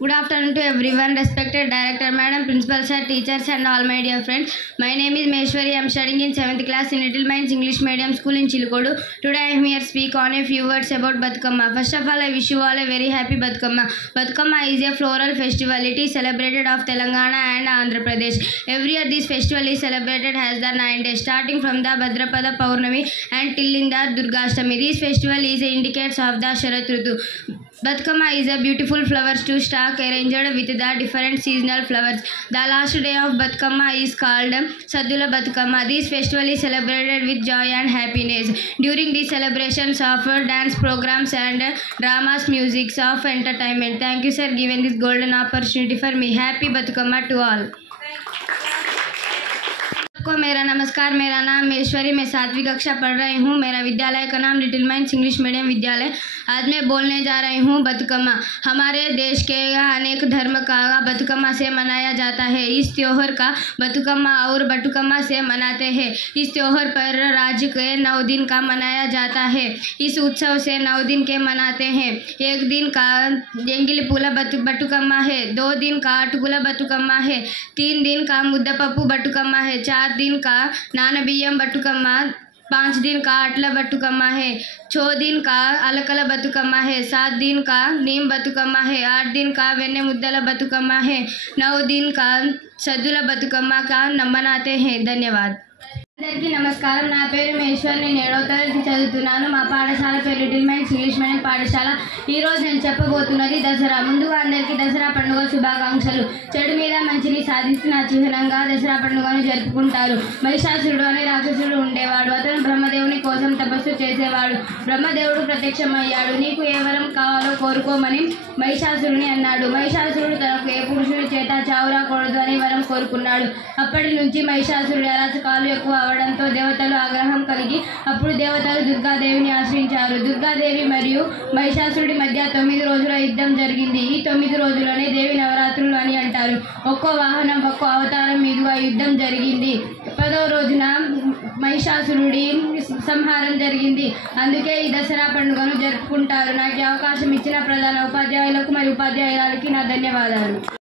Good afternoon to everyone, respected director, madam, principal sir, teachers and all my dear friends. My name is Meshwari. I am studying in 7th class in Little Minds English Medium School in Chilkodu. Today I am here to speak on a few words about Batukama. First of all, I wish you all a very happy Batukama. Batukama is a floral festival. It is celebrated of Telangana and Andhra Pradesh. Every year this festival is celebrated as the 9 days, starting from the Bhadrapada Paurnami and till in the Durgashtami. This festival is indicates of the Sharat Ritu. Batukama is a beautiful flowers to stalk arranged with the different seasonal flowers. The last day of Batukama is called Saddula Batukama. This festival is celebrated with joy and happiness. During these celebrations offer dance programs and dramas, music of entertainment. Thank you sir, given this golden opportunity for me. Happy Batukama to all. को मेरा नमस्कार। मेरा नाम मेश्वरी, मैं 7वीं कक्षा पढ़ रही हूँ। मेरा विद्यालय का नाम लिटिल माइंड्स इंग्लिश मीडियम विद्यालय। आज मैं बोलने जा रही हूँ बतुकम्मा। हमारे देश के अनेक धर्म का बतुकम्मा से मनाया जाता है। इस त्योहार का बतुकम्मा और बटुकम्मा से मनाते हैं। इस त्योहार पर राज्य के 9 दिन का मनाया जाता है। इस उत्सव से 9 दिन के मनाते हैं। 1 दिन का एंगिलपूला बटुकम्मा है, 2 दिन का अटुकुला बटुकम्मा है, 3 दिन का मुद्दपप्पू बटुकम्मा है, 4 दिन का नानबियम बटुकम्मा, 5 दिन का अटला बटुकम्मा है, 6 दिन का अलकला बतुकम्मा है, 7 दिन का नीम बतुकम्मा है, 8 दिन का वेन्ने मुद्दला बतुकम्मा है, 9 दिन का सद्दुला बतुकम्मा का मनाते हैं। धन्यवाद। అందరికీ నమస్కారం। నా పేరు మహేశ్వర్, నేను 7వ తరగతి చదువుతున్నాను। మా పాఠశాల పేరు లిటిల్ మైండ్స్ ఇంగ్లీష్ మీడియం పాఠశాల। ఈరోజు నేను చెప్పబోతున్నది దసరా। ముందుగా అందరికీ దసరా పండుగ శుభాకాంక్షలు। చెడు మీద మంచిని సాధిస్తున్న చిహ్నంగా దసరా పండుగను జరుపుకుంటారు। మహిషాసురుడు అనే రాక్షసుడు ఉండేవాడు. అతను బ్రహ్మదేవుని కోసం తపస్సు చేసేవాడు. బ్రహ్మదేవుడు ప్రత్యక్షమయ్యాడు. నీకు ఏ వరం కావాలో కోరుకోమని మహిషాసురుని అన్నాడు. మహిషాసురుడు తనకు ఏ పురుషుడి చేత చావు రాకూడదు అని వరం కోరుకున్నాడు. అప్పటి నుంచి మహిషాసురుడి అరాచకాలు ఎక్కువ అవడంతో దేవతలు ఆగ్రహం కలిగి అప్పుడు దేవతలు దుర్గాదేవిని ఆశ్రయించారు. దుర్గాదేవి మరియు మహిషాసురుడి మధ్య 9 రోజుల యుద్ధం జరిగింది. ఈ 9 రోజులనే దేవి నవరాత్రులు అని అంటారు. ఒక్కో వాహనం ఒక్కో అవతారం మీదుగా యుద్ధం జరిగింది. 10వ రోజున మహిషాసురుడి సంహారం జరిగింది. అందుకే ఈ దసరా పండుగను జరుపుకుంటారు. నాకు అవకాశం ఇచ్చిన ప్రధాన ఉపాధ్యాయులకు మరియు ఉపాధ్యాయురాలకి నా ధన్యవాదాలు.